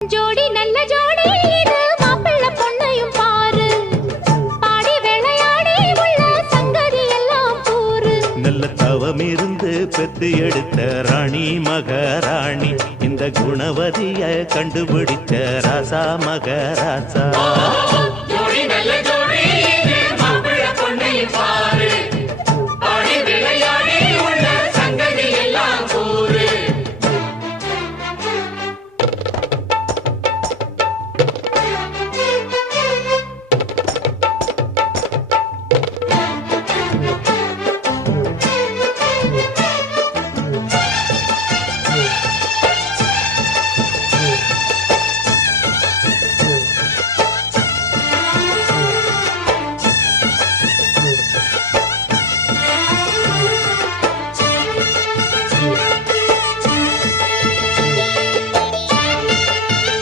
ஜோடி நல்ல ஜோடி இது மாப்பிள்ளை பொண்ணையும் பாரு பாடி விளையாடி உள்ள சங்கதி எல்லாம் கூறு நல்ல தவம் இருந்து பெத்து எடுத்த ராணி மகாராணி இந்த குணவதிய கண்டுபிடித்த ராசா மகராசா ஜோடி நல்ல ஜோடி இது மாப்பிள்ளை பொண்ணையும் பாரு